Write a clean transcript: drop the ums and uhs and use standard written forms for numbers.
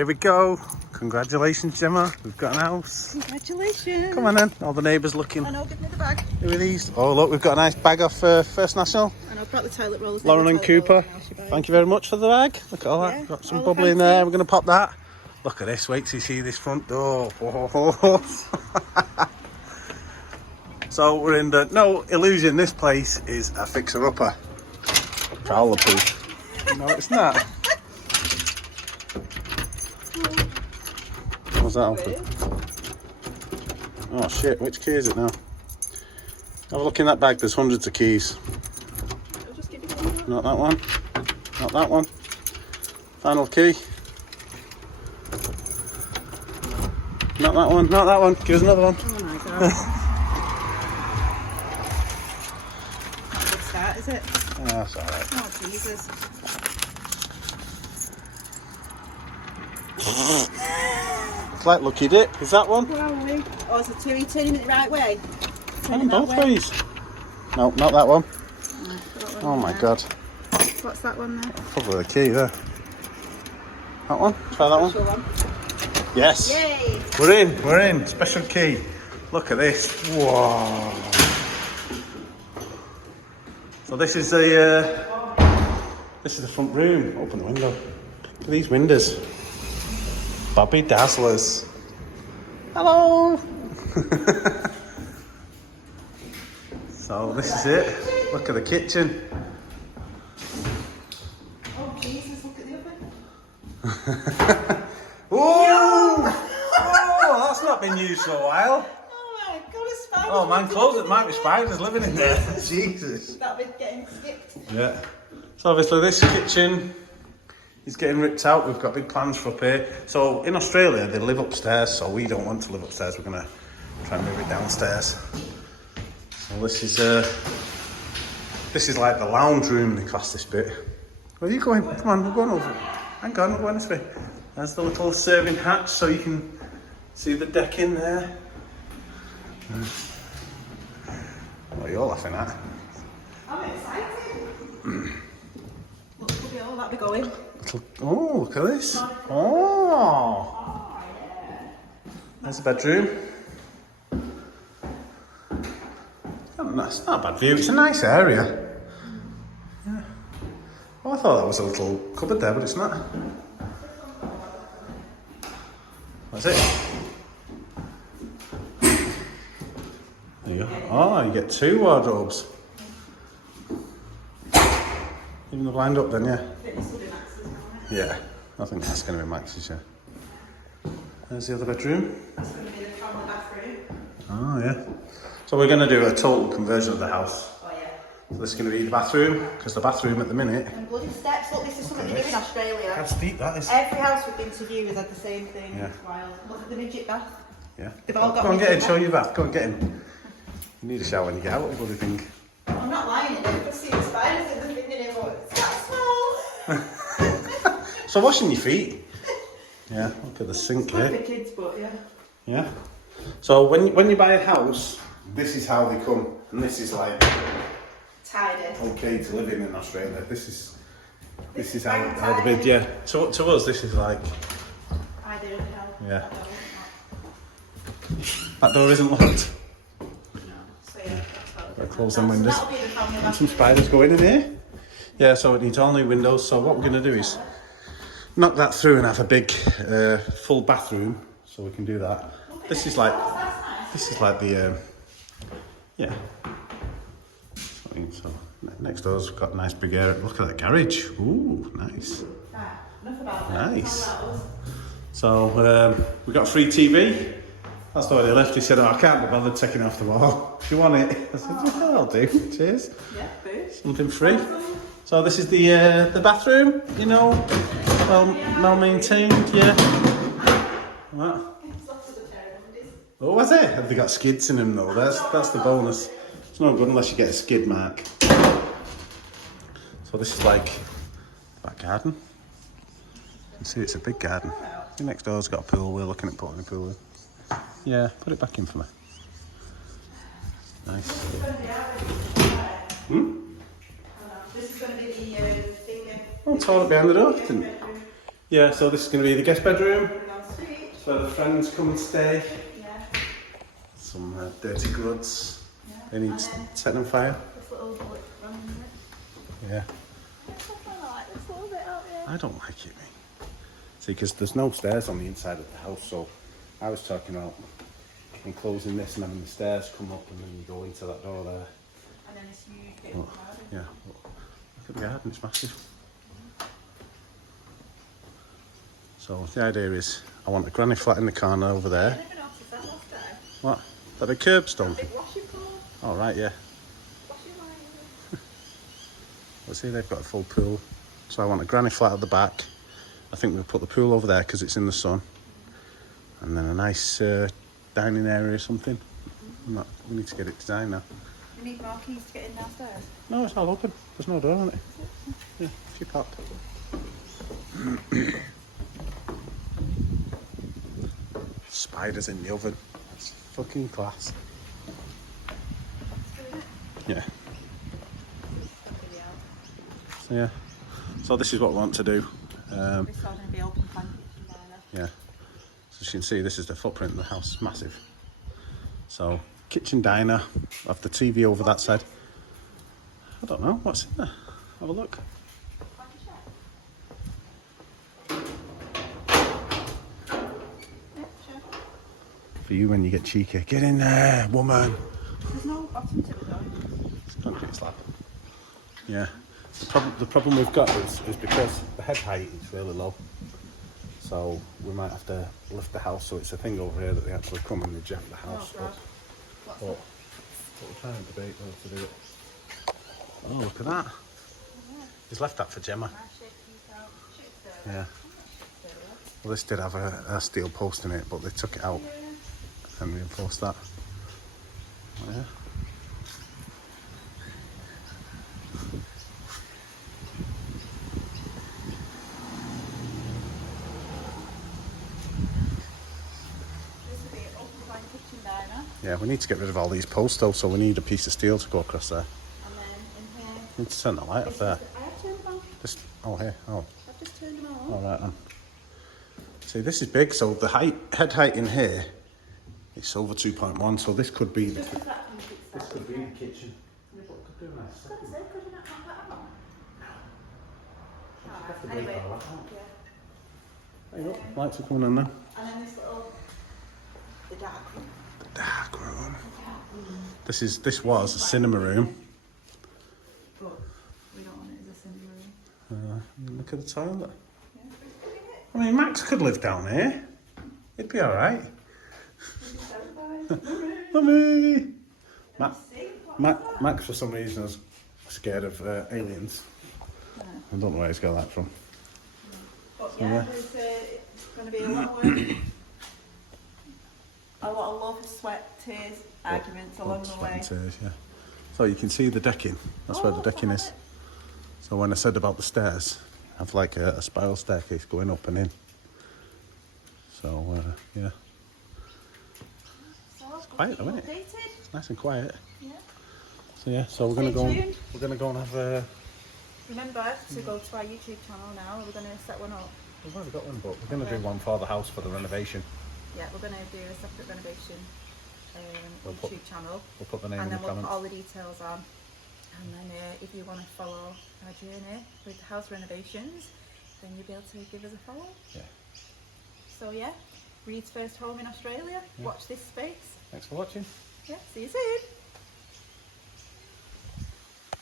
Here we go. Congratulations, Gemma. We've got an house. Congratulations. Come on then. All the neighbours looking. I know, give me the bag. Who are these? Oh, look, we've got a nice bag off First National. And I've brought the toilet rollers. Lauren and Cooper. Thank you very much for the bag. Look at all that. Got some bubbly in there. We're going to pop that. Look at this. Wait till you see this front door. So we're in the... No illusion, this place is a fixer-upper. Prowler proof. No, it's not. What's that open? Oh shit, which key is it now? Have a look in that bag, there's hundreds of keys. Not that one. Not that one. Final key. Not that one, not that one. Give us another one. Oh my god. Good start, is it? Oh, that's alright. Oh Jesus. It's like Lucky Dip. Is that one? Oh, is it two turning it the right way? Turn both ways. No, not that one. Oh my god. What's that one there? Probably the key there. That one? Try that one. Yes. Yay! We're in. Special key. Look at this. Whoa. So this is the front room. Open the window. Look at these windows. Bobby Dazzlers. Hello. So this is it. Look at the kitchen. Oh Jesus, look at the oven. Oh, that's not been used for a while. Oh my god, a spider. Oh man, close it. Might be spiders living in there. Jesus. That bit getting skipped. Yeah. So obviously this kitchen is getting ripped out. We've got big plans for up here. So in Australia they live upstairs, so we don't want to live upstairs. We're gonna try and move it downstairs. So this is like the lounge room, they class this bit. Where are you going? Come on, we're going over. Hang on, we're going this way. There's the little serving hatch so you can see the deck in there. What are you all laughing at? I'm excited. Look at all that be going. Oh, look at this. Oh. There's a bedroom. It's not a bad view. It's a nice area. Yeah. Oh, I thought that was a little cupboard there, but it's not. That's it. There you go. Oh, you get two wardrobes. Even the blind up then, yeah? Yeah, I think that's going to be Max's, yeah. There's the other bedroom. That's going to be the family bathroom. Oh, yeah. So we're going to do a total conversion of the house. Oh, yeah. So this is going to be the bathroom, because the bathroom at the minute... And bloody steps. Look, this is something they do in Australia. How steep that is. Every house we've been to view has had the same thing. Yeah. It's wild. Look at the midget bath. Yeah. They've all got Go on, get in, midget show you bath. Go on, get in. You need a shower when you get out, what do you think? I'm not lying, I never see the spiders in the thing in it, but it's that small. So washing your feet. Yeah, look at the sink For here. kids, but yeah. Yeah. So when you buy a house, this is how they come, and this is like Tidy. okay to live in Australia. This is how the bid. Yeah. To us, this is like I do now. yeah. That door isn't locked. No. So yeah, that's how Gotta close them windows. That'll be the family Some bathroom. spiders going in here. Yeah, so it needs all new windows. So what we're going to do is knock that through and have a big full bathroom, so we can do that. This is like the yeah. So next door's got a nice big area. Look at that garage. Ooh, nice. Enough about that. Nice. So we got a free TV. That's the way they left. He said, "Oh, I can't be bothered taking it off the wall. Do you want it?" I said, "Yeah, I'll do. Cheers. Yeah, food. Something free." So this is the bathroom. You know, well maintained. Yeah. What? Oh, was it? Have they got skids in them though? That's the bonus. It's no good unless you get a skid mark. So this is like back garden. You can see it's a big garden. The next door's got a pool. We're looking at putting a pool in. Yeah, put it back in for me. Nice. Hmm? This is going to be the thing. Oh, toilet behind the door. Yeah, so this is going to be the guest bedroom. Ensuite. It's where the friends come and stay. Yeah. Some dirty gruds. Yeah. They need And then setting on fire. this little bullet run in it. Yeah. I like this little bit out here. I don't like it, mate. See, because there's no stairs on the inside of the house, so I was talking about enclosing this and having the stairs come up and then you go into that door there. And then this huge bit Oh, of garden. yeah. Look at the garden, it's massive. So the idea is I want a granny flat in the corner over there. Anything else is that last day? What? That big curbstone? Big washing pool. Oh, right, yeah. Washing line. Well, see, they've got a full pool. So I want a granny flat at the back. I think we'll put the pool over there because it's in the sun. And then a nice dining area or something. We need to get it designed now. You need more keys to get in downstairs? No, it's not open. There's no door on it. Yeah, if you pop. Spiders in the oven. That's fucking class. Yeah. So yeah. So this is what we want to do. This is all going to be open plan kitchen diner. Yeah. So as you can see, this is the footprint of the house. Massive. So kitchen diner. Have the TV over that side. I don't know what's in there. Have a look. For you when you get cheeky. Get in there, woman. There's no bottom to it though. Don't get slap. Yeah. The problem we've got is because the head height is really low. So we might have to lift the house. So it's a thing over here that they actually come and they jack the house Oh, up. But we're trying to debate whether to do it. Oh, look at that. He's left that for Gemma. Yeah. Well, this did have a steel post in it, but they took it out and reinforced that. Oh, yeah. Yeah, we need to get rid of all these posts though, so we need a piece of steel to go across there. And then in here. We need to turn the light off there. I have turned them on. Oh, here. Oh, I've just turned them on. all right then. See, this is big, so the head height in here is over 2.1, so this could be the kitchen. Yeah, but it could do a nice second. Anyway, There you go, lights are coming on now. and then this little, the dark room. Dark room. This was a cinema room. But we don't want it as a cinema room. Look at the toilet. Yeah. I mean, Max could live down here. He'd be all right. Mummy. Max, for some reason, is scared of aliens. I don't know where he's got that from. But So, yeah, yeah. there's going to be a lot of work. A lot of love, sweat, tears, arguments along the way. Yeah. So you can see the decking. That's where the decking is. So when I said about the stairs, I have like a spiral staircase going up and in. So yeah, So it's quiet though, isn't it? updated. It's nice and quiet. Yeah. So yeah, so we're gonna go. We're gonna go and have. Remember to go to our YouTube channel now. We're going to set one up. We've already got one, but we're gonna do one for the house for the renovation. Yeah, we're going to do a separate renovation We'll put- YouTube channel. We'll put the name And in then the we'll put comments. all the details on. And then if you want to follow our journey with house renovations, then you'll be able to give us a follow. Yeah. So yeah, Reed's first home in Australia. Yeah. Watch this space. Thanks for watching. Yeah, see you soon.